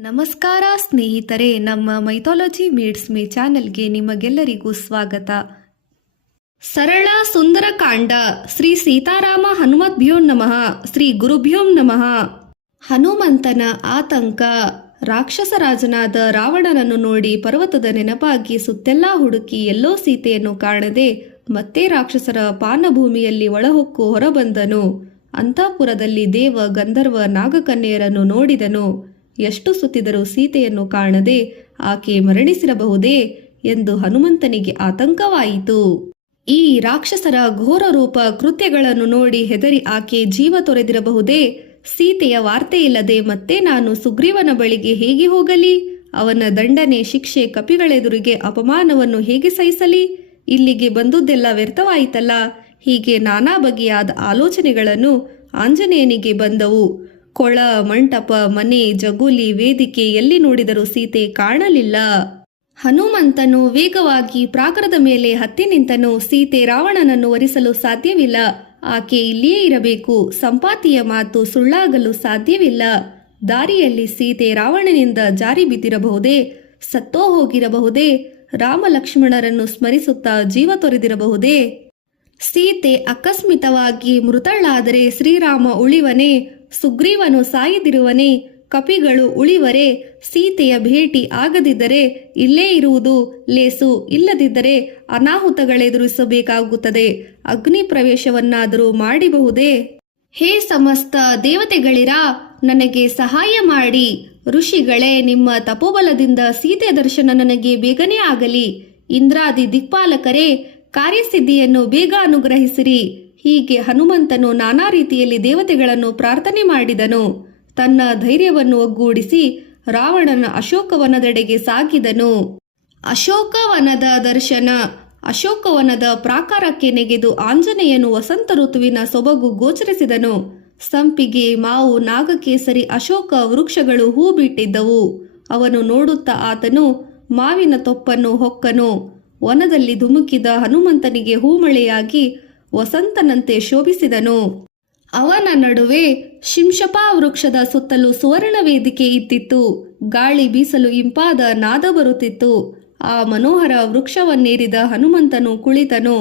ನಮಸ್ಕಾರ ಸ್ನೇಹಿತರೆ, ನಮ್ಮ ಮೈಥಾಲಜಿ ಮೀಡ್ಸ್ ಮೀ ಚಾನೆಲ್ಗೆ ನಿಮಗೆಲ್ಲರಿಗೂ ಸ್ವಾಗತ. ಸರಳ ಸುಂದರ ಕಾಂಡ. ಶ್ರೀ ಸೀತಾರಾಮ ಹನುಮದ್ಭ್ಯೋ ನಮಃ. ಶ್ರೀ ಗುರುಭ್ಯೋ ನಮಃ. ಹನುಮಂತನ ಆತಂಕ. ರಾಕ್ಷಸ ರಾಜನಾದ ರಾವಣನನ್ನು ನೋಡಿ ಪರ್ವತದ ನೆನಪಾಗಿ ಸುತ್ತೆಲ್ಲ ಹುಡುಕಿ ಎಲ್ಲೋ ಸೀತೆಯನ್ನು ಕಾಣದೆ ಮತ್ತೆ ರಾಕ್ಷಸರ ಪಾನಭೂಮಿಯಲ್ಲಿ ಒಳಹೊಕ್ಕು ಹೊರಬಂದನು. ಅಂತಃಪುರದಲ್ಲಿ ದೇವ ಗಂಧರ್ವ ನಾಗಕನ್ಯೆಯರನ್ನು ನೋಡಿದನು. ಎಷ್ಟು ಸುತ್ತಿದರೂ ಸೀತೆಯನ್ನು ಕಾಣದೆ ಆಕೆ ಮರಣಿಸಿರಬಹುದೇ ಎಂದು ಹನುಮಂತನಿಗೆ ಆತಂಕವಾಯಿತು. ಈ ರಾಕ್ಷಸರ ಘೋರ ರೂಪ ಕೃತ್ಯಗಳನ್ನು ನೋಡಿ ಹೆದರಿ ಆಕೆ ಜೀವ ತೊರೆದಿರಬಹುದೇ? ಸೀತೆಯ ವಾರ್ತೆಯಿಲ್ಲದೆ ಮತ್ತೆ ನಾನು ಸುಗ್ರೀವನ ಬಳಿಗೆ ಹೇಗೆ ಹೋಗಲಿ? ಅವನ ದಂಡನೆ, ಶಿಕ್ಷೆ, ಕಪಿಗಳೆದುರಿಗೆ ಅಪಮಾನವನ್ನು ಹೇಗೆ ಸಹಿಸಲಿ? ಇಲ್ಲಿಗೆ ಬಂದುದೆಲ್ಲ ವ್ಯರ್ಥವಾಯಿತಲ್ಲ. ಹೀಗೆ ನಾನಾ ಬಗೆಯಾದ ಆಲೋಚನೆಗಳನ್ನು ಆಂಜನೇಯನಿಗೆ ಬಂದವು. ಕೊಳ, ಮಂಟಪ, ಮನೆ, ಜಗುಲಿ, ವೇದಿಕೆ ಎಲ್ಲಿ ನೋಡಿದರೂ ಸೀತೆ ಕಾಣಲಿಲ್ಲ. ಹನುಮಂತನು ವೇಗವಾಗಿ ಪ್ರಾಕಾರದ ಮೇಲೆ ಹತ್ತಿ ನಿಂತನು. ಸೀತೆ ರಾವಣನನ್ನು ವರಿಸಲು ಸಾಧ್ಯವಿಲ್ಲ. ಆಕೆ ಇಲ್ಲಿಯೇ ಇರಬೇಕು. ಸಂಪಾತಿಯ ಮಾತು ಸುಳ್ಳಾಗಲು ಸಾಧ್ಯವಿಲ್ಲ. ದಾರಿಯಲ್ಲಿ ಸೀತೆ ರಾವಣನಿಂದ ಜಾರಿ ಬಿದ್ದಿರಬಹುದೇ? ಸತ್ತೋ ಹೋಗಿರಬಹುದೇ? ರಾಮ ಲಕ್ಷ್ಮಣರನ್ನು ಸ್ಮರಿಸುತ್ತಾ ಜೀವ ತೊರೆದಿರಬಹುದೇ? ಸೀತೆ ಅಕಸ್ಮಿತವಾಗಿ ಮೃತಳಾದರೆ ಶ್ರೀರಾಮ ಉಳಿವನೇ? ಸುಗ್ರೀವನು ಸಾಯದಿರುವನೇ? ಕಪಿಗಳು ಉಳಿವರೆ? ಸೀತೆಯ ಭೇಟಿ ಆಗದಿದ್ದರೆ ಇಲ್ಲೇ ಇರುವುದು ಲೇಸು. ಇಲ್ಲದಿದ್ದರೆ ಅನಾಹುತಗಳೆದುರಿಸಬೇಕಾಗುತ್ತದೆ. ಅಗ್ನಿ ಪ್ರವೇಶವನ್ನಾದರೂ ಮಾಡಬಹುದೇ? ಹೇ ಸಮಸ್ತ ದೇವತೆಗಳಿರಾ, ನನಗೆ ಸಹಾಯ ಮಾಡಿ. ಋಷಿಗಳೇ, ನಿಮ್ಮ ತಪೋಬಲದಿಂದ ಸೀತೆ ದರ್ಶನ ನನಗೆ ಬೇಗನೆ ಆಗಲಿ. ಇಂದ್ರಾದಿ ದಿಕ್ಪಾಲಕರೇ, ಕಾರ್ಯಸಿದ್ಧಿಯನ್ನು ಬೇಗ ಅನುಗ್ರಹಿಸಿರಿ. ಹೀಗೆ ಹನುಮಂತನು ನಾನಾ ರೀತಿಯಲ್ಲಿ ದೇವತೆಗಳನ್ನು ಪ್ರಾರ್ಥನೆ ಮಾಡಿದನು. ತನ್ನ ಧೈರ್ಯವನ್ನು ಒಗ್ಗೂಡಿಸಿ ರಾವಣನ ಅಶೋಕವನದೆಡೆಗೆ ಸಾಗಿದನು. ಅಶೋಕವನದ ದರ್ಶನ. ಅಶೋಕವನದ ಪ್ರಾಕಾರಕ್ಕೆ ನೆಗೆದು ಆಂಜನೇಯನು ವಸಂತ ಋತುವಿನ ಸೊಬಗು ಗೋಚರಿಸಿದನು. ಸಂಪಿಗೆ, ಮಾವು, ನಾಗಕೇಸರಿ, ಅಶೋಕ ವೃಕ್ಷಗಳು ಹೂ ಬಿಟ್ಟಿದ್ದವು. ಅವನು ನೋಡುತ್ತಾ ಆತನು ಮಾವಿನ ತೊಪ್ಪನ್ನು ಹೊಕ್ಕನು. ವನದಲ್ಲಿ ಧುಮುಕಿದ ಹನುಮಂತನಿಗೆ ಹೂಮಳೆಯಾಗಿ ವಸಂತನಂತೆ ಶೋಭಿಸಿದನು. ಅವನ ನಡುವೆ ಶಿಂಶಪಾ ವೃಕ್ಷದ ಸುತ್ತಲೂ ಸುವರ್ಣ ವೇದಿಕೆ ಇತ್ತಿತ್ತು. ಗಾಳಿ ಬೀಸಲು ಇಂಪಾದ ನಾದ ಬರುತ್ತಿತ್ತು. ಆ ಮನೋಹರ ವೃಕ್ಷವನ್ನೇರಿದ ಹನುಮಂತನು ಕುಳಿತನು.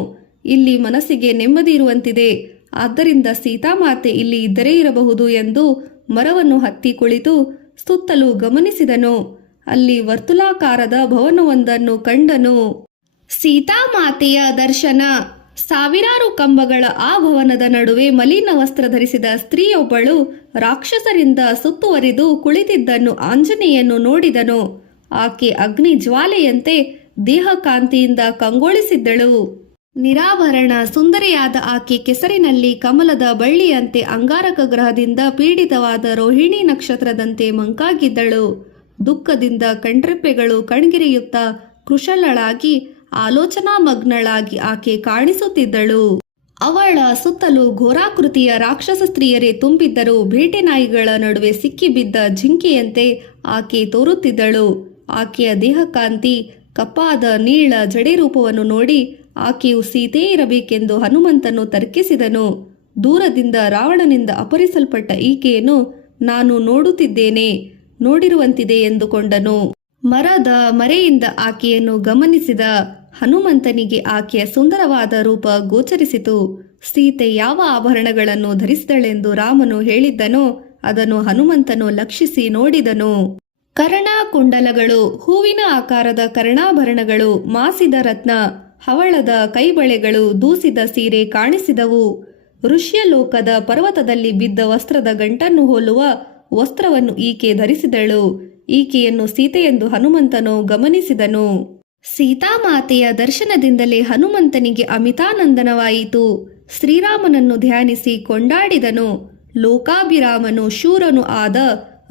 ಇಲ್ಲಿ ಮನಸ್ಸಿಗೆ ನೆಮ್ಮದಿ ಇರುವಂತಿದೆ. ಆದ್ದರಿಂದ ಸೀತಾಮಾತೆ ಇಲ್ಲಿ ಇದ್ದರೆ ಇರಬಹುದು ಎಂದು ಮರವನ್ನು ಹತ್ತಿ ಕುಳಿತು ಸುತ್ತಲೂ ಗಮನಿಸಿದನು. ಅಲ್ಲಿ ವರ್ತುಲಾಕಾರದ ಭವನವೊಂದನ್ನು ಕಂಡನು. ಸೀತಾಮಾತೆಯ ದರ್ಶನ. ಸಾವಿರಾರು ಕಂಬಗಳ ಆ ಭವನದ ನಡುವೆ ಮಲಿನ ವಸ್ತ್ರ ಧರಿಸಿದ ಸ್ತ್ರೀಯೊಬ್ಬಳು ರಾಕ್ಷಸರಿಂದ ಸುತ್ತುವರಿದು ಕುಳಿತಿದ್ದನ್ನು ಆಂಜನೇಯನು ನೋಡಿದನು. ಆಕೆ ಅಗ್ನಿ ಜ್ವಾಲೆಯಂತೆ ದೇಹಕಾಂತಿಯಿಂದ ಕಂಗೊಳಿಸಿದ್ದಳು. ನಿರಾಭರಣ ಸುಂದರಿಯಾದ ಆಕೆ ಕೆಸರಿನಲ್ಲಿ ಕಮಲದ ಬಳ್ಳಿಯಂತೆ, ಅಂಗಾರಕ ಗ್ರಹದಿಂದ ಪೀಡಿತವಾದ ರೋಹಿಣಿ ನಕ್ಷತ್ರದಂತೆ ಮಂಕಾಗಿದ್ದಳು. ದುಃಖದಿಂದ ಕಣ್ರೆಪ್ಪೆಗಳು ಕಣ್ಗಿರಿಯುತ್ತಾ ಕೃಶಲಳಾಗಿ ಆಲೋಚನಾಮಗ್ನಳಾಗಿ ಆಕೆ ಕಾಣಿಸುತ್ತಿದ್ದಳು. ಅವಳ ಸುತ್ತಲೂ ಘೋರಾಕೃತಿಯ ರಾಕ್ಷಸ ಸ್ತ್ರೀಯರೇ ತುಂಬಿದ್ದರು. ಬೇಟೆ ನಾಯಿಗಳ ನಡುವೆ ಸಿಕ್ಕಿಬಿದ್ದ ಜಿಂಕೆಯಂತೆ ಆಕೆ ತೋರುತ್ತಿದ್ದಳು. ಆಕೆಯ ದೇಹಕಾಂತಿ, ಕಪ್ಪಾದ ನೀಳ ಜಡೆ ರೂಪವನ್ನು ನೋಡಿ ಆಕೆಯು ಸೀತೆ ಇರಬೇಕೆಂದು ಹನುಮಂತನು ತರ್ಕಿಸಿದನು. ದೂರದಿಂದ ರಾವಣನಿಂದ ಅಪಹರಿಸಲ್ಪಟ್ಟ ಈಕೆಯನ್ನು ನಾನು ನೋಡುತ್ತಿದ್ದೇನೆ, ನೋಡಿರುವಂತಿದೆ ಎಂದುಕೊಂಡನು. ಮರದ ಮರೆಯಿಂದ ಆಕೆಯನ್ನು ಗಮನಿಸಿದ ಹನುಮಂತನಿಗೆ ಆಕೆಯ ಸುಂದರವಾದ ರೂಪ ಗೋಚರಿಸಿತು. ಸೀತೆ ಯಾವ ಆಭರಣಗಳನ್ನು ಧರಿಸಿದಳೆಂದು ರಾಮನು ಹೇಳಿದ್ದನೋ ಅದನ್ನು ಹನುಮಂತನು ಲಕ್ಷಿಸಿ ನೋಡಿದನು. ಕರ್ಣಕುಂಡಲಗಳು, ಹೂವಿನ ಆಕಾರದ ಕರ್ಣಾಭರಣಗಳು, ಮಾಸಿದ ರತ್ನ, ಹವಳದ ಕೈಬಳೆಗಳು, ದೂಸಿದ ಸೀರೆ ಕಾಣಿಸಿದವು. ಋಷ್ಯಲೋಕದ ಪರ್ವತದಲ್ಲಿ ಬಿದ್ದ ವಸ್ತ್ರದ ಗಂಟನ್ನು ಹೋಲುವ ವಸ್ತ್ರವನ್ನು ಈಕೆ ಧರಿಸಿದಳು. ಈಕೆಯನ್ನು ಸೀತೆಯೆಂದು ಹನುಮಂತನು ಗಮನಿಸಿದನು. ಸೀತಾಮಾತೆಯ ದರ್ಶನದಿಂದಲೇ ಹನುಮಂತನಿಗೆ ಅಮಿತಾನಂದನವಾಯಿತು. ಶ್ರೀರಾಮನನ್ನು ಧ್ಯಾನಿಸಿ ಕೊಂಡಾಡಿದನು. ಲೋಕಾಭಿರಾಮನು ಶೂರನು ಆದ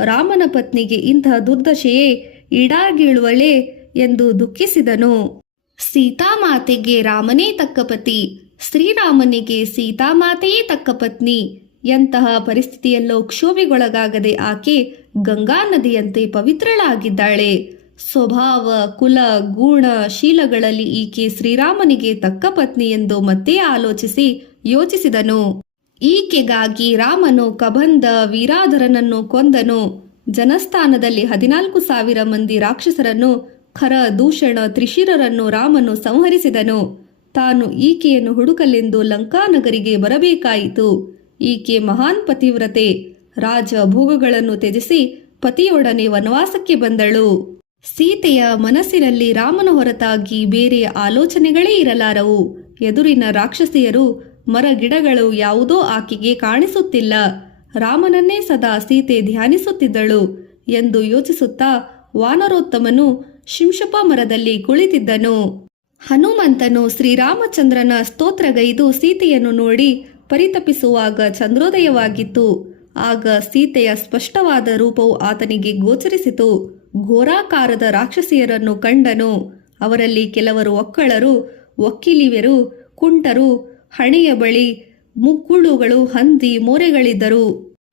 ರಾಮನ ಪತ್ನಿಗೆ ಇಂತಹ ದುರ್ದಶೆಯೇ ಈಡಾಗಿಳುವಳೆ ಎಂದು ದುಃಖಿಸಿದನು. ಸೀತಾಮಾತೆಗೆ ರಾಮನೇ ತಕ್ಕ ಪತಿ, ಶ್ರೀರಾಮನಿಗೆ ಸೀತಾಮಾತೆಯೇ ತಕ್ಕ ಪತ್ನಿ. ಎಂತಹ ಪರಿಸ್ಥಿತಿಯಲ್ಲೂ ಕ್ಷೋಭೆಗೊಳಗಾಗದೆ ಆಕೆ ಗಂಗಾ ನದಿಯಂತೆ ಪವಿತ್ರಳಾಗಿದ್ದಾಳೆ. ಸ್ವಭಾವ, ಕುಲ, ಗುಣ, ಶೀಲಗಳಲ್ಲಿ ಈಕೆ ಶ್ರೀರಾಮನಿಗೆ ತಕ್ಕ ಪತ್ನಿ ಎಂದು ಮತ್ತೆ ಆಲೋಚಿಸಿ ಯೋಚಿಸಿದನು. ಈಕೆಗಾಗಿ ರಾಮನು ಕಬಂಧ ವೀರಾಧರನನ್ನು ಕೊಂದನು. ಜನಸ್ಥಾನದಲ್ಲಿ 14,000 ಮಂದಿ ರಾಕ್ಷಸರನ್ನು ಖರ ದೂಷಣ ತ್ರಿಶಿರರನ್ನು ರಾಮನು ಸಂಹರಿಸಿದನು. ತಾನು ಈಕೆಯನ್ನು ಹುಡುಕಲೆಂದು ಲಂಕಾನಗರಿಗೆ ಬರಬೇಕಾಯಿತು. ಈಕೆ ಮಹಾನ್ ಪತಿವ್ರತೆ. ರಾಜ ಭೋಗಗಳನ್ನು ತ್ಯಜಿಸಿ ಪತಿಯೊಡನೆ ವನವಾಸಕ್ಕೆ ಬಂದಳು. ಸೀತೆಯ ಮನಸ್ಸಿನಲ್ಲಿ ರಾಮನ ಹೊರತಾಗಿ ಬೇರೆಯ ಆಲೋಚನೆಗಳೇ ಇರಲಾರವು. ಎದುರಿನ ರಾಕ್ಷಸಿಯರು, ಮರಗಿಡಗಳು ಯಾವುದೋ ಆಕೆಗೆ ಕಾಣಿಸುತ್ತಿಲ್ಲ. ರಾಮನನ್ನೇ ಸದಾ ಸೀತೆ ಧ್ಯಾನಿಸುತ್ತಿದ್ದಳು ಎಂದು ಯೋಚಿಸುತ್ತಾ ವಾನರೋತ್ತಮನು ಶಿಂಶಪ ಮರದಲ್ಲಿ ಕುಳಿತಿದ್ದನು. ಹನುಮಂತನು ಶ್ರೀರಾಮಚಂದ್ರನ ಸ್ತೋತ್ರಗೈದು ಸೀತೆಯನ್ನು ನೋಡಿ ಪರಿತಪಿಸುವಾಗ ಚಂದ್ರೋದಯವಾಗಿತ್ತು. ಆಗ ಸೀತೆಯ ಸ್ಪಷ್ಟವಾದ ರೂಪವು ಆತನಿಗೆ ಗೋಚರಿಸಿತು. ಘೋರಾಕಾರದ ರಾಕ್ಷಸಿಯರನ್ನು ಕಂಡನು. ಅವರಲ್ಲಿ ಕೆಲವರು ಒಕ್ಕಳರು, ಒಕ್ಕಿಲಿವೆರು, ಕುಂಟರು, ಹಣೆಯ ಬಳಿ ಮುಗ್ಗುಳುಗಳು, ಹಂದಿ, ಮೋರೆಗಳಿದ್ದರು.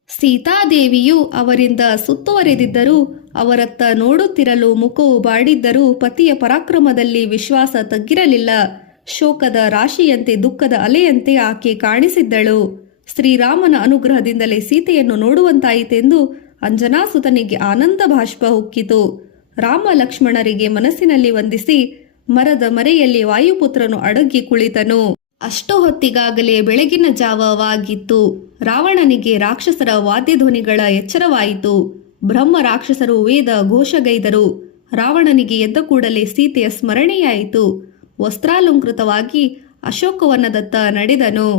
ಸೀತಾದೇವಿಯು ಅವರಿಂದ ಸುತ್ತುವರೆದಿದ್ದರೂ ಅವರತ್ತ ನೋಡುತ್ತಿರಲು ಮುಖವು ಬಾಡಿದ್ದರೂ ಪತಿಯ ಪರಾಕ್ರಮದಲ್ಲಿ ವಿಶ್ವಾಸ ತಗ್ಗಿರಲಿಲ್ಲ. ಶೋಕದ ರಾಶಿಯಂತೆ, ದುಃಖದ ಅಲೆಯಂತೆ ಆಕೆ ಕಾಣಿಸಿದ್ದಳು. ಶ್ರೀರಾಮನ ಅನುಗ್ರಹದಿಂದಲೇ ಸೀತೆಯನ್ನು ನೋಡುವಂತಾಯಿತೆಂದು ಅಂಜನಾಸುತನಿಗೆ ಆನಂದ ಬಾಷ್ಪ ಉಕ್ಕಿತು. ರಾಮ ಲಕ್ಷ್ಮಣರಿಗೆ ಮನಸ್ಸಿನಲ್ಲಿ ವಂದಿಸಿ ಮರದ ಮರೆಯಲ್ಲಿ ವಾಯುಪುತ್ರನು ಅಡಗಿ ಕುಳಿತನು. ಅಷ್ಟು ಹೊತ್ತಿಗಾಗಲೇ ಬೆಳಗಿನ ಜಾವವಾಗಿತ್ತು. ರಾವಣನಿಗೆ ರಾಕ್ಷಸರ ವಾದ್ಯಧ್ವನಿಗಳ ಎಚ್ಚರವಾಯಿತು. ಬ್ರಹ್ಮ ರಾಕ್ಷಸರು ವೇದ ಘೋಷಗೈದರು. ರಾವಣನಿಗೆ ಎದ್ದ ಕೂಡಲೇ ಸೀತೆಯ ಸ್ಮರಣೆಯಾಯಿತು. ವಸ್ತ್ರಾಲಂಕೃತವಾಗಿ ಅಶೋಕವನದತ್ತ ನಡೆದನು.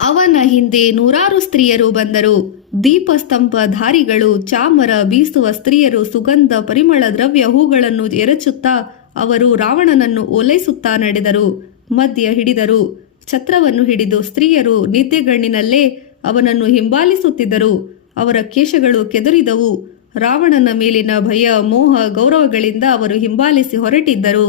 ಅವನ ಹಿಂದೆ 100 ಸ್ತ್ರೀಯರು ಬಂದರು. ದೀಪಸ್ತಂಭಧಾರಿಗಳು, ಚಾಮರ ಬೀಸುವ ಸ್ತ್ರೀಯರು ಸುಗಂಧ ಪರಿಮಳ ದ್ರವ್ಯ ಹೂಗಳನ್ನು ಎರಚುತ್ತಾ ಅವರು ರಾವಣನನ್ನು ಓಲೈಸುತ್ತಾ ನಡೆದರು. ಮಧ್ಯ ಹಿಡಿದರು. ಛತ್ರವನ್ನು ಹಿಡಿದು ಸ್ತ್ರೀಯರು ನಿದ್ದೆಗಣ್ಣಿನಲ್ಲೇ ಅವನನ್ನು ಹಿಂಬಾಲಿಸುತ್ತಿದ್ದರು. ಅವರ ಕೇಶಗಳು ಕೆದರಿದವು. ರಾವಣನ ಮೇಲಿನ ಭಯ, ಮೋಹ, ಗೌರವಗಳಿಂದ ಅವರು ಹಿಂಬಾಲಿಸಿ ಹೊರಟಿದ್ದರು.